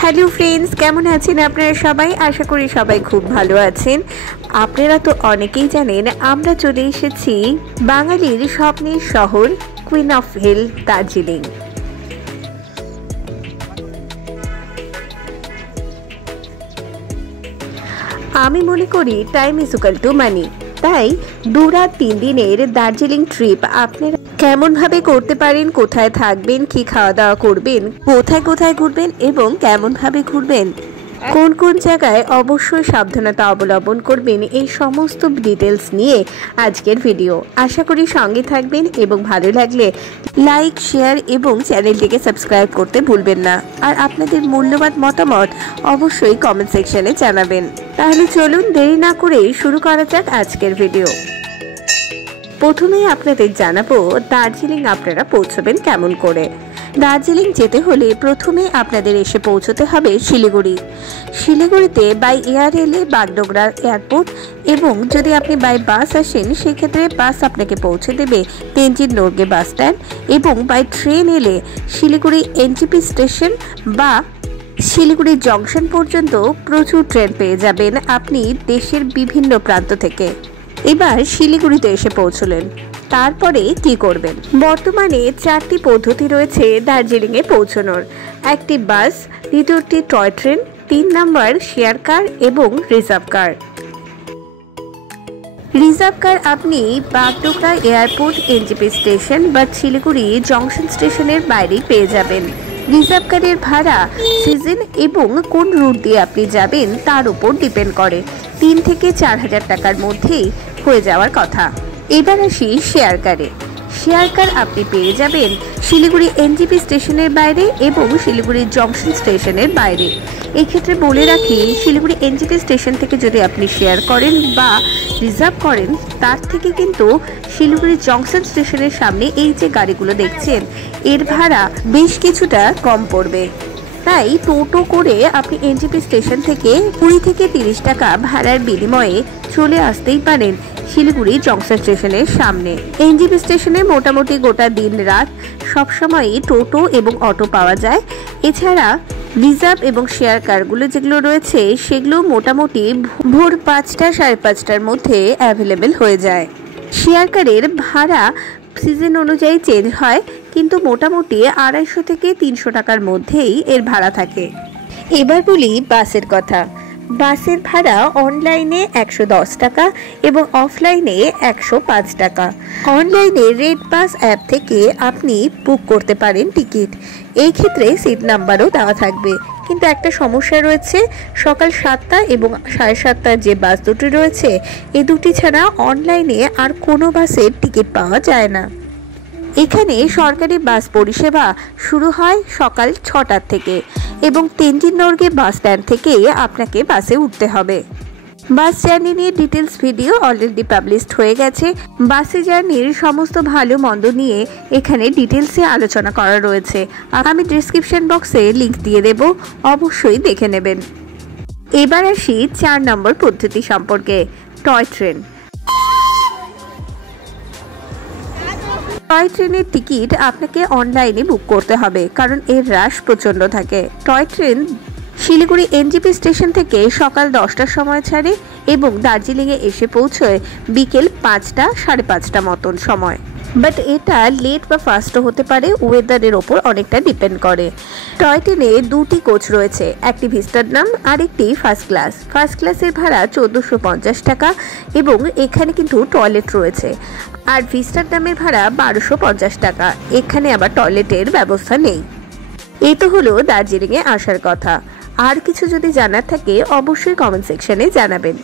Hello friends, কেমন আছেন আপনারা সবাই? আশা করি সবাই খুব ভালো আছেন। আপনারা তো অনেকেই জানেন আমরা চলে এসেছি বাঙালির স্বপ্নের শহর কুইন অফ হিল দার্জিলিং। আমি মনে করি time is equal to money. তাই 2 রাত 3 দিনের দার্জিলিং ট্রিপ আপনারা কেমন ভাবে করতে পারেন, কোথায় থাকবেন, কি খাওয়া দাওয়া করবেন, কোথায় কোথায় ঘুরবেন এবং কেমন ভাবে ঘুরবেন, কোন কোন জায়গায় অবশ্যই সাবধানতা অবলম্বন করবেন, এই সমস্ত ডিটেলস নিয়ে আজকের ভিডিও। আশা করি সঙ্গে থাকবেন এবং ভালো লাগলে লাইক, শেয়ার এবং চ্যানেলটিকে সাবস্ক্রাইব করতে ভুলবেন না। আর আপনাদের মূল্যবান মতামত অবশ্যই কমেন্ট সেকশনে জানাবেন। তাহলে চলুন দেরি না করে শুরু করা যাক আজকের ভিডিও। প্রথমেই আপনাদের জানাবো দার্জিলিং আপনারা পৌঁছবেন কেমন করে। দার্জিলিং যেতে হলে প্রথমে আপনাদের এসে পৌঁছতে হবে শিলিগুড়ি। শিলিগুড়িতে বাই এয়ার এলে বাগডোগরা এয়ারপোর্ট, এবং যদি আপনি বাই বাস আসেন সেক্ষেত্রে বাস আপনাকে পৌঁছে দেবে তেনজিং নোরগে বাস স্ট্যান্ড, এবং বাই ট্রেন এলে শিলিগুড়ি এনজিপি স্টেশন বা শিলিগুড়ি জংশন পর্যন্ত প্রচুর ট্রেন পেয়ে যাবেন আপনি দেশের বিভিন্ন প্রান্ত থেকে। এবার শিলিগুড়িতে এসে পৌঁছলেন, তারপরে কি করবেন? বর্তমানে 4টি পদ্ধতি রয়েছে দার্জিলিংয়ে পৌঁছানোর। একটি বাস, দ্বিতীয়টি টয় ট্রেন, 3 নম্বর শেয়ার কার এবং রিজার্ভ কার। রিজার্ভ কার আপনি বাগডোগরা এয়ারপোর্ট, এনজিপি স্টেশন বা শিলিগুড়ি জংশন স্টেশনের বাইরেই পেয়ে যাবেন। রিজার্ভ কারের ভাড়া সিজন এবং কোন রুট দিয়ে আপনি যাবেন তার উপর ডিপেন্ড করে। 3 থেকে 4 হাজার টাকার মধ্যেই হয়ে যাওয়ার কথা। এবার আসি শেয়ার কারে। শেয়ার কার আপনি পেয়ে যাবেন শিলিগুড়ি এনজিপি স্টেশনের বাইরে এবং শিলিগুড়ি জংশন স্টেশনের বাইরে। এক্ষেত্রে বলে রাখি, শিলিগুড়ি এনজিপি স্টেশন থেকে যদি আপনি শেয়ার করেন বা রিজার্ভ করেন, তার থেকে কিন্তু শিলিগুড়ি জংশন স্টেশনের সামনে এই যে গাড়িগুলো দেখছেন এর ভাড়া বেশ কিছুটা কম পড়বে। তাই টোটো করে আপনি এনজিপি স্টেশন থেকে 20 থেকে 30 টাকা ভাড়ার বিনিময়ে চলে আসতেই পারেন শিলিগুড়ি জংশন স্টেশনের সামনে। এনজিপি স্টেশনে মোটামুটি গোটা দিন রাত সবসময়ই টোটো এবং অটো পাওয়া যায়। এছাড়া রিজার্ভ এবং শেয়ার কারগুলো যেগুলো রয়েছে সেগুলো মোটামুটি ভোর 5টা 5:30টার মধ্যে অ্যাভেলেবেল হয়ে যায়। শেয়ার কারের ভাড়া সিজন অনুযায়ী চেঞ্জ হয়, কিন্তু মোটামুটি 250 থেকে 300 টাকার মধ্যেই এর ভাড়া থাকে। এবার বলি বাসের কথা। বাসের ভাড়া অনলাইনে 110 টাকা এবং অফলাইনে 105 টাকা। অনলাইনে রেড বাস অ্যাপ থেকে আপনি বুক করতে পারেন টিকিট। এই ক্ষেত্রে সিট নাম্বারও দেওয়া থাকবে, কিন্তু একটা সমস্যা রয়েছে। সকাল 7টা এবং 7:30টার যে বাস দুটি রয়েছে এই দুটি ছাড়া অনলাইনে আর কোনো বাসের টিকিট পাওয়া যায় না। এখানে সরকারি বাস পরিষেবা শুরু হয় সকাল 6টার থেকে, এবং তেনজিং নোরগে বাস স্ট্যান্ড থেকে আপনাকে বাসে উঠতে হবে। বাস জার্নি নিয়ে ডিটেলস ভিডিও অলরেডি পাবলিশড হয়ে গেছে। বাসে জার্নির সমস্ত ভালো মন্দ নিয়ে এখানে ডিটেলসে আলোচনা করা রয়েছে। আমি ডেসক্রিপশন বক্সে লিংক দিয়ে দেব, অবশ্যই দেখে নেবেন। এবার আসি 4 নম্বর পদ্ধতি সম্পর্কে, টয় ট্রেন। টয় ট্রেনের টিকিট আপনাকে অনলাইনে বুক করতে হবে, কারণ এর রাশ প্রচণ্ড থাকে। Toy train Siliguri NJP station থেকে সকাল 10টার সময় ছাড়ে এবং দার্জিলিংয়ে এসে পৌঁছয় বিকেল 5টা 5:30টা মতন সময়। বাট এটা লেট বা ফাস্টও হতে পারে, ওয়েদারের ওপর অনেকটা ডিপেন্ড করে। টয় ট্রেনে 2টি কোচ রয়েছে, একটি ভিস্টাডাম আর একটি ফার্স্ট ক্লাস। ফার্স্ট ক্লাসের ভাড়া 1450 টাকা এবং এখানে কিন্তু টয়লেট রয়েছে। আর ভিস্টাডামের ভাড়া 1250 টাকা। এখানে আবার টয়লেটের ব্যবস্থা নেই। এই তো হলো দার্জিলিংয়ে আসার কথা। আর কিছু যদি জানার থাকে অবশ্যই কমেন্ট সেকশনে জানাবেন।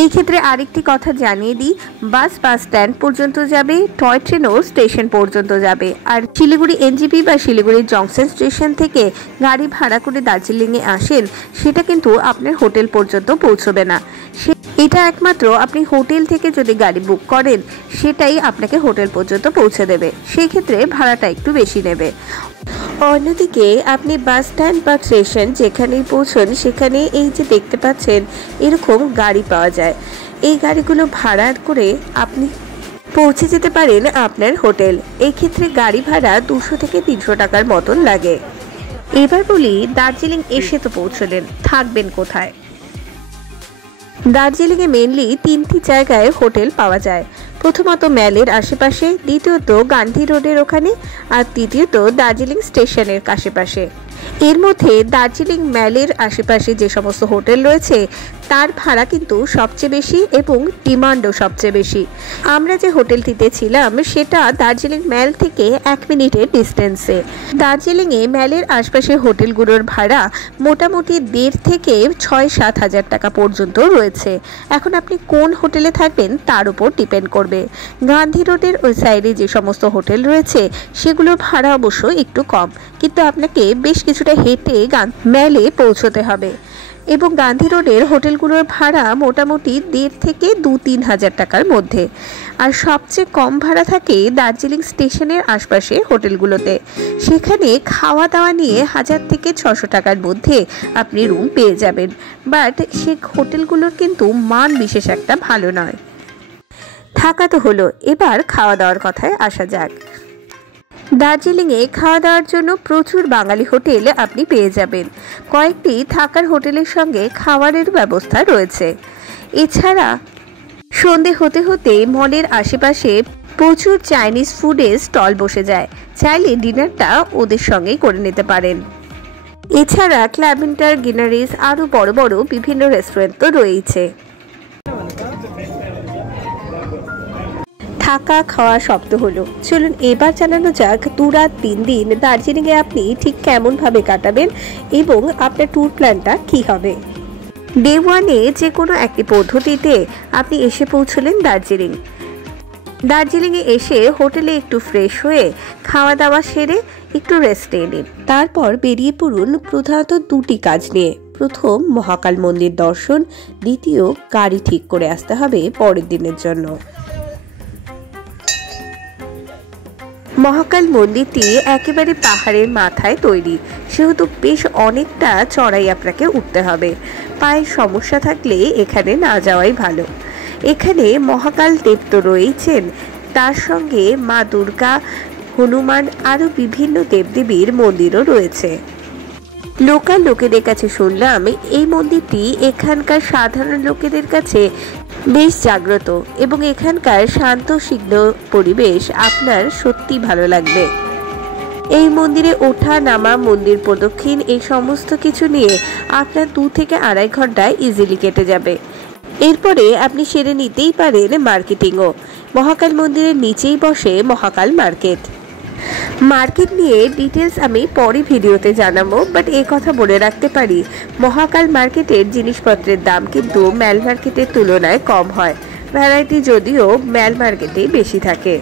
এই ক্ষেত্রে আরেকটি কথা জানিয়ে দিই, বাস স্ট্যান্ড পর্যন্ত যাবে, টয় ট্রেনও স্টেশন পর্যন্ত যাবে। আর শিলিগুড়ি এনজিপি বা শিলিগুড়ি জংশন স্টেশন থেকে গাড়ি ভাড়া করে দার্জিলিংয়ে আসেন, সেটা কিন্তু আপনার হোটেল পর্যন্ত পৌঁছবে না। এটা একমাত্র আপনি হোটেল থেকে যদি গাড়ি বুক করেন সেটাই আপনাকে হোটেল পর্যন্ত পৌঁছে দেবে, সেই ক্ষেত্রে ভাড়াটা একটু বেশি নেবে। অন্যদিকে আপনি বাস স্ট্যান্ড বা স্টেশন যেখানেই পৌঁছন সেখানে এই যে দেখতে পাচ্ছেন এরকম গাড়ি পাওয়া যায়। এই গাড়িগুলো ভাড়া করে আপনি পৌঁছে যেতে পারেন আপনার হোটেল। এই ক্ষেত্রে গাড়ি ভাড়া 200 থেকে 300 টাকার মতন লাগে। এবার বলি, দার্জিলিং এসে তো পৌঁছলেন, থাকবেন কোথায়? দার্জিলিংয়ে মেনলি 3টি জায়গায় হোটেল পাওয়া যায়। প্রথমত ম্যালের আশেপাশে, দ্বিতীয়ত গান্ধী রোডের ওখানে, আর তৃতীয়ত দার্জিলিং স্টেশনের আশেপাশে। এর মধ্যে দার্জিলিং ম্যালের আশেপাশে যে সমস্ত হোটেল রয়েছে তার ভাড়া কিন্তু সবচেয়ে বেশি এবং ডিমান্ডও সবচেয়ে বেশি। আমরা যে হোটেলটিতে ছিলাম সেটা দার্জিলিং ম্যাল থেকে 1 মিনিটের ডিস্টেন্সে। দার্জিলিংয়ে ম্যালের আশপাশের হোটেলগুলোর ভাড়া মোটামুটি 1.5 থেকে 6-7 হাজার টাকা পর্যন্ত রয়েছে। এখন আপনি কোন হোটেলে থাকবেন তার উপর ডিপেন্ড করবে। গান্ধী রোডের ওই সাইডে যে সমস্ত হোটেল রয়েছে সেগুলোর ভাড়া অবশ্য একটু কম, কিন্তু আপনাকে বেশ কিছুটা হেঁটে ম্যালে পৌঁছতে হবে। এবং গান্ধী রোডের হোটেলগুলোর ভাড়া মোটামুটি 1.5 থেকে 2-3 হাজার টাকার মধ্যে। আর সবচেয়ে কম ভাড়া থাকে দার্জিলিং স্টেশনের আশপাশে হোটেলগুলোতে। সেখানে খাওয়া দাওয়া নিয়ে 1000 থেকে 600 টাকার মধ্যে আপনি রুম পেয়ে যাবেন, বাট সে হোটেলগুলোর কিন্তু মান বিশেষ একটা ভালো নয়। থাকা তো হলো, এবার খাওয়া দাওয়ার কথায় আসা যাক। দার্জিলিংয়ে খাওয়া দাওয়ার জন্য প্রচুর বাঙালি হোটেল আপনি পেয়ে যাবেন। কয়েকটি থাকার হোটেলের সঙ্গে খাবারের ব্যবস্থা রয়েছে। এছাড়া সন্ধে হতে হতে মলের আশেপাশে প্রচুর চাইনিজ ফুডের স্টল বসে যায়, চাইলে ডিনারটা ওদের সঙ্গেই করে নিতে পারেন। এছাড়া ক্ল্যাভেন্ডার, গিনারিস আরও বড় বড় বিভিন্ন রেস্টুরেন্ট তো রয়েছে। থাকা খাওয়া শব্দ হলো, চলুন এবার জানানো যাক 2 রাত 3 দিন দার্জিলিংয়ে আপনি ঠিক কেমনভাবে কাটাবেন এবং আপনার ট্যুর প্ল্যানটা কী হবে। ডে 1-এ যে কোনো একটি পদ্ধতিতে আপনি এসে পৌঁছলেন দার্জিলিং। দার্জিলিংয়ে এসে হোটেলে একটু ফ্রেশ হয়ে খাওয়া দাওয়া সেরে একটু রেস্ট নিয়ে নিন। তারপর বেরিয়ে পড়ুন প্রধানত 2টি কাজ নিয়ে। প্রথম, মহাকাল মন্দির দর্শন, দ্বিতীয়, গাড়ি ঠিক করে আসতে হবে পরের দিনের জন্য। মহাকাল মন্দিরটি একেবারে পাহাড়ের মাথায় তৈরি, সেহেতু বেশ অনেকটা চড়াই আপনাকে উঠতে হবে। পায়ের সমস্যা থাকলে এখানে না যাওয়াই ভালো। এখানে মহাকাল দেব তো রয়েছেন, তার সঙ্গে মা দুর্গা, হনুমান আরও বিভিন্ন দেবদেবীর মন্দিরও রয়েছে। লোকাল লোকেদের কাছে শুনলাম এই মন্দিরটি এখানকার সাধারণ লোকেদের কাছে বেশ জাগ্রত এবং এখানকার শান্তশিগ্ন পরিবেশ আপনার সত্যি ভালো লাগবে। এই মন্দিরে ওঠা নামা, মন্দির প্রদক্ষিণ এই সমস্ত কিছু নিয়ে আপনার 2 থেকে 2.5 ঘন্টায় ইজিলি কেটে যাবে। এরপরে আপনি সেরে নিতেই পারেন মার্কেটিংও। মহাকাল মন্দিরের নিচেই বসে মহাকাল মার্কেট। মার্কেট নিয়ে ডিটেলস আমি পরে ভিডিওতে জানাবো, বাট এই কথা বলে রাখতে পারি, মহাকাল মার্কেটের জিনিসপত্রের দাম কিন্তু ম্যাল মার্কেটের তুলনায় কম হয়। ভ্যারাইটি যদিও ম্যাল মার্কেটে বেশি থাকে।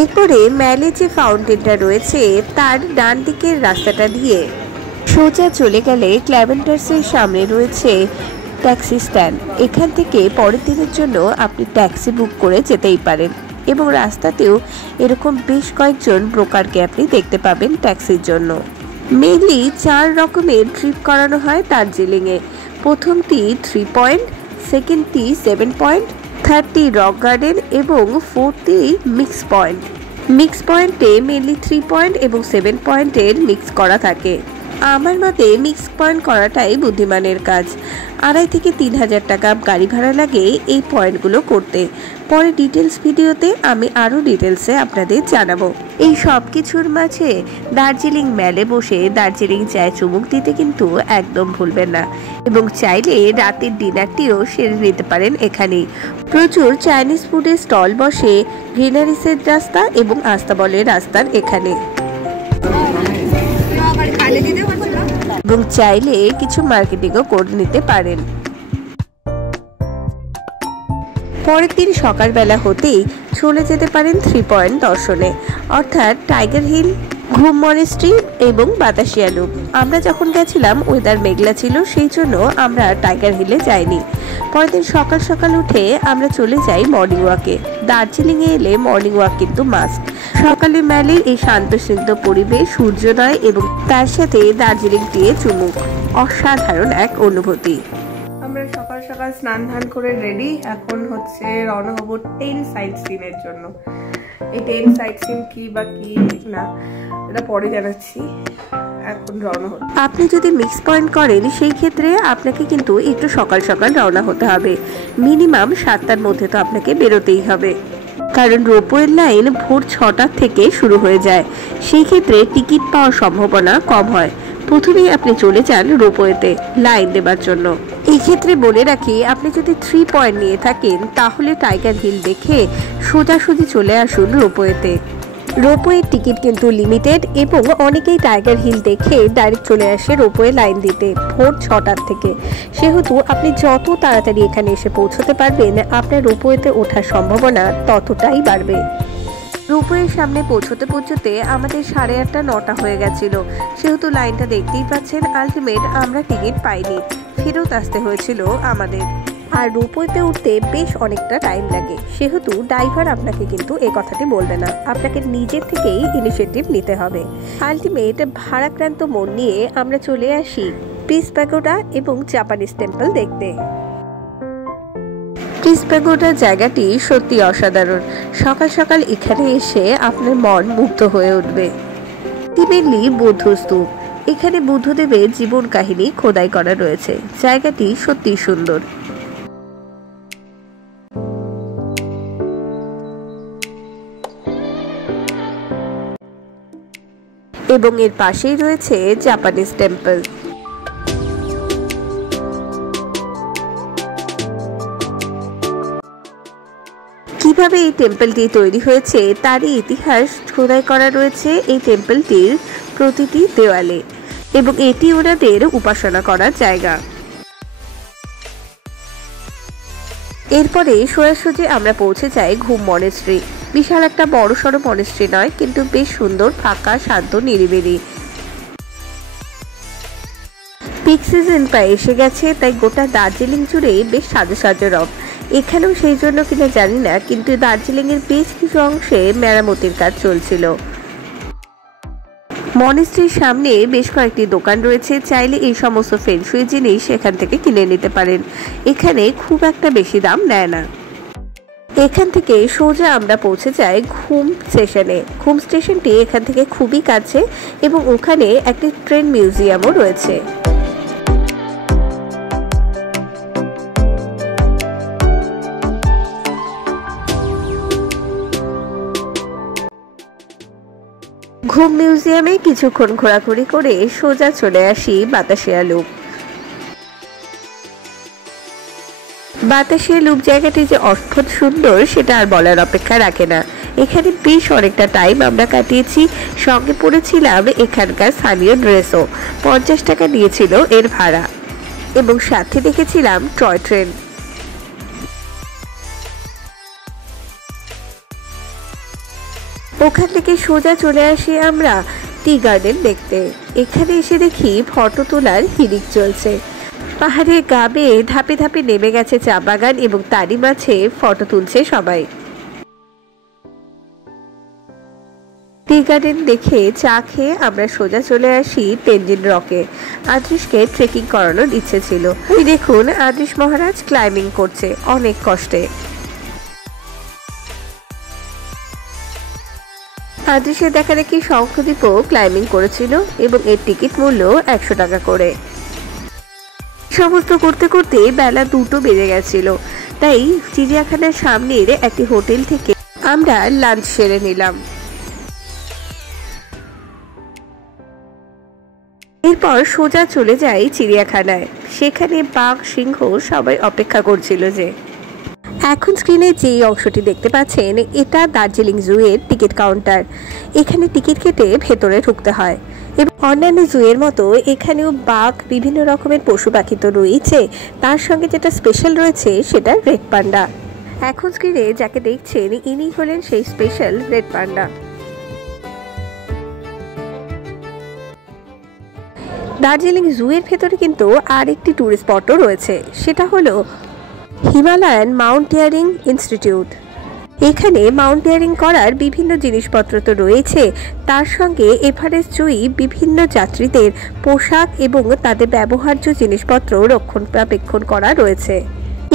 এরপরে ম্যালে যে ফাউন্টেনটা রয়েছে তার ডান দিকের রাস্তাটা দিয়ে সোজা চলে গেলে ক্ল্যাভেন্ডার্সের সামনে রয়েছে ট্যাক্সি স্ট্যান্ড। এখান থেকে পরের দিনের জন্য আপনি ট্যাক্সি বুক করে যেতেই পারেন এবং রাস্তাতেও এরকম বেশ কয়েকজন ব্রোকারকে আপনি দেখতে পাবেন ট্যাক্সির জন্য। মেনলি 4 রকমের ট্রিপ করানো হয় দার্জিলিংয়ে। প্রথমটি 3 পয়েন্ট, সেকেন্ডটি 7 পয়েন্ট, থার্ডটি রক গার্ডেন এবং 4টি মিক্স পয়েন্ট। মিক্স পয়েন্টে মেনলি 3 পয়েন্ট এবং 7 পয়েন্টের মিক্স করা থাকে। আমার মতে মিক্স পয়েন্ট করাটাই বুদ্ধিমানের কাজ। 2.5 থেকে 3 হাজার টাকা গাড়ি ভাড়া লাগে এই পয়েন্টগুলো করতে। পরে ডিটেলস ভিডিওতে আমি আরও ডিটেলসে আপনাদের জানাবো। এই সব কিছুর মাঝে দার্জিলিং ম্যালে বসে দার্জিলিং চায়ে চুমুক দিতে কিন্তু একদম ভুলবেন না এবং চাইলে রাতের ডিনারটিও সেরে নিতে পারেন এখানেই। প্রচুর চাইনিজ ফুডের স্টল বসে গ্রিনারিসের রাস্তা এবং আস্তাবলের রাস্তার এখানে, এবং চাইলে কিছু মার্কেটিংও করে নিতে পারেন। পরের দিন সকালবেলা হতেই চলে যেতে পারেন 3 পয়েন্ট দর্শনে, অর্থাৎ টাইগার হিল, ঘুম মনেস্ট্রি এবং বাতাসিয়া লুপ। আমরা যখন গেছিলাম ওয়েদার মেঘলা ছিল, সেই জন্য আমরা টাইগার হিলে যাইনি। পরের দিন সকাল সকাল উঠে আমরা চলে যাই মর্নিং ওয়াকে। দার্জিলিংয়ে এলে মর্নিং ওয়াক কিন্তু মাস্ট। সকালে মেলে এই শান্তস্নিগ্ধ পরিবেশ, সূর্যোদয় এবং তার সাথে দার্জিলিং টিয়ে চুমুক, অসাধারণ এক অনুভূতি। আমরা সকাল সকাল স্নান ধান করে রেডি, এখন হচ্ছে রওনা হবো 10 সাইট সিনের জন্য। এই 10 সাইট সিন কি বা কি না এটা পরে জানাচ্ছি, এখন রওনা হবো। আপনি যদি মিক্স পয়েন্ট করেন সেই ক্ষেত্রে আপনাকে কিন্তু একটু সকাল সকাল রওনা হতে হবে। মিনিমাম 7টার মধ্যে তো আপনাকে বেরোতেই হবে, কারণ রোপওয়ের লাইন ভোর 6টার থেকে শুরু হয়ে যায়। সেই ক্ষেত্রে টিকিট পাওয়ার সম্ভাবনা কম হয়। প্রথমেই আপনি চলে যান রোপওয়েতে লাইন দেবার জন্য। এই ক্ষেত্রে বলে রাখি, আপনি যদি 3 পয়েন্ট নিয়ে থাকেন তাহলে টাইগার হিল দেখে সোজাসুজি চলে আসুন রোপওয়েতে। রোপওয়ের টিকিট কিন্তু লিমিটেড এবং অনেকেই টাইগার হিল দেখে ডাইরেক্ট চলে আসে রোপওয়ে লাইন দিতে ভোর 6টার থেকে। সেহেতু আপনি যত তাড়াতাড়ি এখানে এসে পৌঁছতে পারবেন, আপনার রোপওয়েতে ওঠার সম্ভাবনা ততটাই বাড়বে। রোপওয়ের সামনে পৌঁছতে পৌঁছতে আমাদের 8:30 9টা হয়ে গেছিল। সেহেতু লাইনটা দেখতেই পাচ্ছেন, আলটিমেট আমরা টিকিট পাইনি, ফেরত আসতে হয়েছিল আমাদের। আর রোপওয়েতে উঠতে বেশ অনেকটা টাইম লাগে, সেহেতু ড্রাইভার আপনাকে কিন্তু এই কথাটি বলবে না, আপনাকে নিজের থেকেই ইনিশিয়েটিভ নিতে হবে। আলটিমেট ভারাক্রান্ত মন নিয়ে আমরা চলে আসি পিস প্যাগোডা এবং জাপানিজ টেম্পল দেখতে। পিস প্যাগোডা জায়গাটি সত্যি অসাধারণ। সকাল সকাল এখানে এসে আপনার মন মুগ্ধ হয়ে উঠবে। তিবেলি বৌদ্ধ স্তূপ, এখানে বুদ্ধদেবের জীবন কাহিনী খোদাই করা রয়েছে। জায়গাটি সত্যি সুন্দর। এবং এর পাশেই রয়েছে জাপানিজ টেম্পল। কিভাবে এই টেম্পলটি তৈরি হয়েছে তারই ইতিহাস খোদাই করা রয়েছে এই টেম্পলটির প্রতিটি দেওয়ালে, এবং এটি ওনাদের উপাসনা করার জায়গা। এরপরে সোজাসুজি আমরা পৌঁছে যাই ঘুম মনেস্ট্রি। বিশাল একটা বড়সড় মনেস্ট্রি নয়, কিন্তু বেশ সুন্দর, ফাঁকা, শান্ত, নিরিবিলি। পিক সিজন প্রায় এসে গেছে, তাই গোটা দার্জিলিং জুড়ে বেশ সাজো সাজো রব। এখানেও সেই জন্য কিনা জানি না, কিন্তু দার্জিলিং এর বেশ কিছু অংশে মেরামতির কাজ চলছিল। মনেস্ট্রির সামনে বেশ কয়েকটি দোকান রয়েছে, চাইলে এই সমস্ত ফেংশুই জিনিস এখান থেকে কিনে নিতে পারেন। এখানে খুব একটা বেশি দাম নেয় না। এখান থেকে সোজা আমরা পৌঁছে যাই ঘুম স্টেশনে। ঘুম স্টেশনটি এখান থেকে খুবই কাছে এবং ওখানে একটি ট্রেন মিউজিয়ামও রয়েছে। ঘুম মিউজিয়ামে কিছুক্ষণ ঘোরাঘুরি করে সোজা চলে আসি বাতাসিয়া লুপ। বাতাসিয়া লুপ জায়গাটি যে অদ্ভুত সুন্দর সেটা আর বলার অপেক্ষা রাখে না। এখানে বেশ অনেকটা টাইম আমরা কাটিয়েছি। সঙ্গে পড়েছিলাম এখানকার স্থানীয় ড্রেসও। 50 টাকা নিয়েছিল এর ভাড়া, এবং সাথে দেখেছিলাম টয় ট্রেন। ওখান থেকে সোজা চলে আসি আমরা টি গার্ডেন দেখতে। এখানে এসে দেখি ফটো তোলার হিড়িক চলছে। পাহাড়ের গা বেয়ে ধাপে ধাপে নেমে গেছে চা বাগান, এবং তারই মাঝে ফটো তুলছে সবাই। টি গার্ডেন দেখে চা খেয়ে আমরা সোজা চলে আসি তেনজিং রকে। আদৃশকে ট্রেকিং করানোর ইচ্ছে ছিল। ওই দেখুন, আদৃশ মহারাজ ক্লাইম্বিং করছে অনেক কষ্টে। আদৃশের দেখা দেখি শঙ্খদীপও ক্লাইম্বিং করেছিল, এবং এর টিকিট মূল্য 100 টাকা করে। সমস্ত করতে করতে বেলা 2টো বেজে গেছিল, তাই চিড়িয়াখানার সামনের একটি হোটেল থেকে আমরা লাঞ্চ সেরে নিলাম। এরপর সোজা চলে যাই চিড়িয়াখানায়। সেখানে বাঘ, সিংহ সবাই অপেক্ষা করছিল। যে এখন স্ক্রিনে যে অংশটি দেখতে পাচ্ছেন, এটা দার্জিলিং জু এর টিকিট কাউন্টার। এখানে টিকিট কেটে ভেতরে ঢুকতে হয়, এবং অন্যান্য জু এর মতো এখানেও বাঘ, বিভিন্ন রকমের পশু পাখি তো রয়েছে, তার সঙ্গে যেটা স্পেশাল রয়েছে সেটা রেড পান্ডা। এখন স্ক্রিনে যাকে দেখছেন ইনি হলেন সেই স্পেশাল রেড পান্ডা। দার্জিলিং জু এর ভেতরে কিন্তু আরেকটি ট্যুরিস্ট স্পটও রয়েছে, সেটা হলো হিমালয়ান মাউন্টেনিয়ারিং ইনস্টিটিউট। এখানে মাউন্টেনিয়ারিং করার বিভিন্ন জিনিসপত্র তো রয়েছে, তার সঙ্গে এভারেস্ট জয়ী বিভিন্ন যাত্রীদের পোশাক এবং তাদের ব্যবহার্য জিনিসপত্র রক্ষণাবেক্ষণ করা রয়েছে।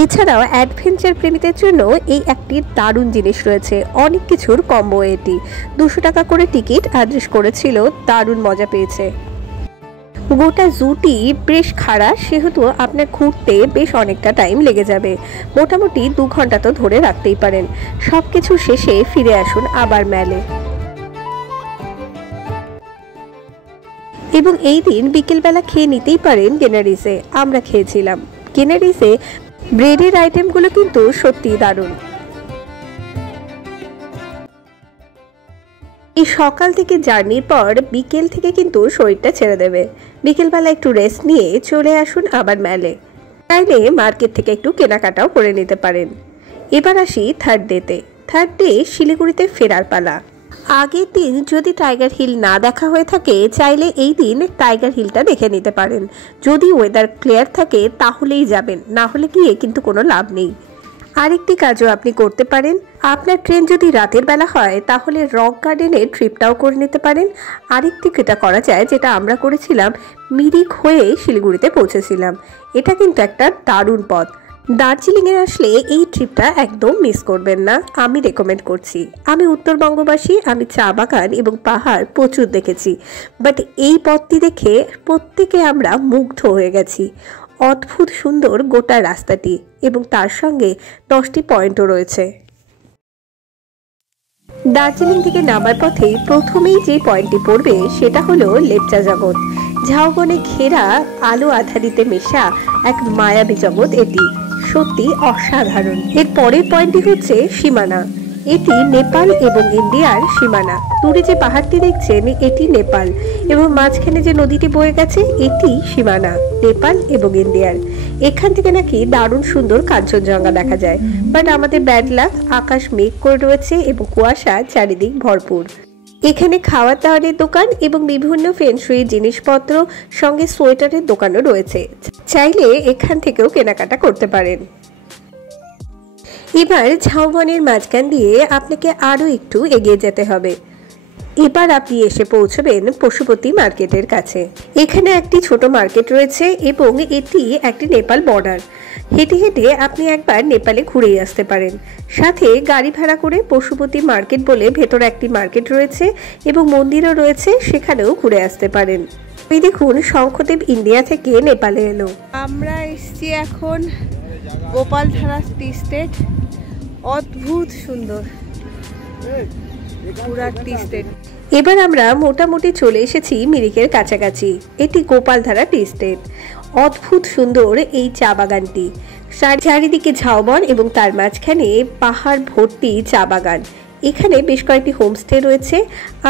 এছাড়াও অ্যাডভেঞ্চার প্রেমীদের জন্য এই একটি দারুণ জিনিস রয়েছে, অনেক কিছুর কম্বো। এটি 200 টাকা করে টিকিট অ্যাড্রেস করেছিল, দারুণ মজা পেয়েছে। গোটা জুটি বেশ খাড়া, সেহেতু আপনার ঘুরতে বেশ অনেকটা টাইম লেগে যাবে, মোটামুটি 2 ঘন্টা তো ধরে রাখতেই পারেন। সবকিছু শেষে ফিরে আসুন আবার ম্যালে। এবং এই দিন বিকেলবেলা খেয়ে নিতেই পারেন গেনারিসে। আমরা খেয়েছিলাম গেনারিসে। ব্রেডের আইটেমগুলো কিন্তু সত্যিই দারুণ। এই সকাল থেকে জার্নির পর বিকেল থেকে কিন্তু শরীরটা ছেড়ে দেবে। বিকেলবেলা একটু রেস্ট নিয়ে চলে আসুন আবার ম্যালে। চাইলে মার্কেট থেকে একটু কেনাকাটাও করে নিতে পারেন। এবার আসি থার্ড ডেতে। থার্ড ডে শিলিগুড়িতে ফেরার পালা। আগের দিন যদি টাইগার হিল না দেখা হয়ে থাকে, চাইলে এই দিন টাইগার হিলটা দেখে নিতে পারেন। যদি ওয়েদার ক্লিয়ার থাকে তাহলেই যাবেন, না হলে গিয়ে কিন্তু কোনো লাভ নেই। আরেকটি কাজও আপনি করতে পারেন, আপনার ট্রেন যদি রাতের বেলা হয় তাহলে রক গার্ডেনের ট্রিপটাও করে নিতে পারেন। আরেকটি যেটা করা যায়, যেটা আমরা করেছিলাম, মিরিক হয়ে শিলিগুড়িতে পৌঁছেছিলাম। এটা কিন্তু একটা দারুণ পথ। দার্জিলিংয়ে আসলে এই ট্রিপটা একদম মিস করবেন না, আমি রেকমেন্ড করছি। আমি উত্তরবঙ্গবাসী, আমি চা বাগান এবং পাহাড় প্রচুর দেখেছি, বাট এই পথটি দেখে প্রত্যেকে আমরা মুগ্ধ হয়ে গেছি। অদ্ভুত সুন্দর গোটা রাস্তাটি, এবং তার সঙ্গে 10টি পয়েন্টও রয়েছে। দার্জিলিং থেকে নামার পথে প্রথমেই যে পয়েন্টটি পড়বে সেটা হলো লেপচা জগৎ। ঝাউবনে ঘেরা আলো আধারিতে মেশা এক মায়াবী জগৎ, এটি সত্যি অসাধারণ। এর পরের পয়েন্টটি হচ্ছে সীমানা। এটি নেপাল এবং ইন্ডিয়ার সীমানা। দূরে যে পাহাড়টি দেখছেন এটি নেপাল, এবং মাঝখানে যে নদীটি বয়ে গেছে এটি সীমানা নেপাল এবং ইন্ডিয়ার। এখান থেকে নাকি দারুণ সুন্দর কাঞ্চনজঙ্ঘা দেখা যায়, বাট আমাদের ব্যাড লাক, আকাশ মেঘ করে রয়েছে এবং কুয়াশা চারিদিক ভরপুর। এখানে খাওয়ার দাওয়ারের দোকান এবং বিভিন্ন ফেনসুই জিনিসপত্র, সঙ্গে সোয়েটারের দোকানও রয়েছে, চাইলে এখান থেকেও কেনাকাটা করতে পারেন। এবার ঝাউবনের মাঝখান দিয়ে আপনাকে আরো একটু এগিয়ে যেতে হবে। এবার আপনি এসে পৌঁছবেন পশুপতি মার্কেটের কাছে। এখানে একটি ছোট মার্কেট রয়েছে এবং এটি একটি নেপাল বর্ডার। হেঁটে হেঁটে আপনি একবার নেপালে ঘুরেই আসতে পারেন। সাথে গাড়ি ভাড়া করে পশুপতি মার্কেট বলে ভেতরে একটি মার্কেট রয়েছে এবং মন্দিরও রয়েছে, সেখানেও ঘুরে আসতে পারেন। এই দেখুন, শঙ্খদেব ইন্ডিয়া থেকে নেপালে এলো। আমরা এসছি এখন গোপালধারা টি স্টেট। অদ্ভুত সুন্দর পুরা টি স্টেট। এবার আমরা মোটামুটি চলে এসেছি মিরিকের কাছাকাছি। এটি গোপালধারা টি স্টেট। অদ্ভুত সুন্দর এই চা বাগানটি, চারিদিকে ঝাউবন এবং তার মাঝখানে পাহাড় ভর্তি চা বাগান। এখানে বেশ কয়েকটি হোমস্টে রয়েছে।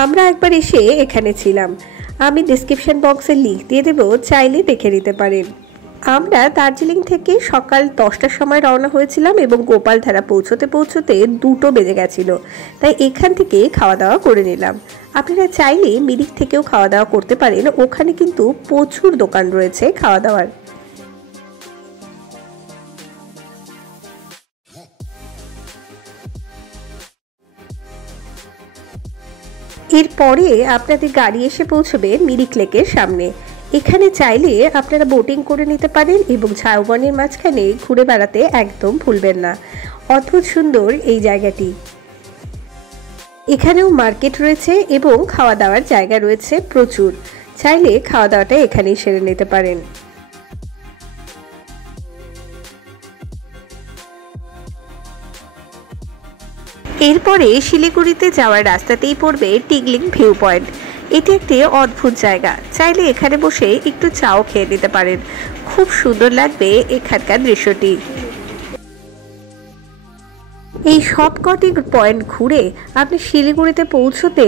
আমরা একবার এসে এখানে ছিলাম, আমি ডিসক্রিপশন বক্সে লিঙ্ক দিয়ে দেবো, চাইলে দেখে নিতে পারেন। আমরা দার্জিলিং থেকে সকাল 10টার সময় রওনা হয়েছিলাম এবং গোপালধারা পৌঁছতে পৌঁছতে 2টো বেজে গেছিল, তাই এখান থেকে খাওয়া দাওয়া করে নিলাম। আপনারা চাইলে মিরিক থেকেও খাওয়া দাওয়া করতে পারেন, ওখানে কিন্তু প্রচুর দোকান রয়েছে খাওয়া দাওয়ার। এরপরে আপনাদের গাড়ি এসে পৌঁছবে মিরিক লেকের সামনে। এখানে চাইলে আপনারা বোটিং করে নিতে পারেন এবং ঝাউবনের মাঝখানে ঘুরে বেড়াতে একদম ভুলবেন না। অদ্ভুত সুন্দর এই জায়গাটি। এখানেও মার্কেট রয়েছে এবং খাওয়া দাওয়ার জায়গা রয়েছে প্রচুর, চাইলে খাওয়া দাওয়াটা এখানেই সেরে নিতে পারেন। এরপরে শিলিগুড়িতে যাওয়ার রাস্তাতেই পড়বে টিগলিং ভিউ পয়েন্ট। এটি একটি অদ্ভুত জায়গা, চাইলে এখানে বসে একটু চাও খেয়ে নিতে পারেন, খুব সুন্দর লাগবে এখানকার দৃশ্যটি। এই সবকটি পয়েন্ট ঘুরে আপনি শিলিগুড়িতে পৌঁছতে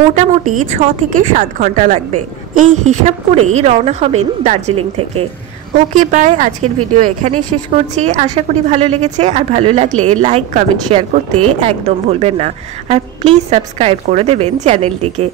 মোটামুটি 6 থেকে 7 ঘন্টা লাগবে। এই হিসাব করেই রওনা হবেন দার্জিলিং থেকে। ওকে বাই, আজকের ভিডিও এখানেই শেষ করছি। আশা করি ভালো লেগেছে, আর ভালো লাগলে লাইক কমেন্ট শেয়ার করতে একদম ভুলবেন না, আর প্লিজ সাবস্ক্রাইব করে দেবেন চ্যানেলটিকে।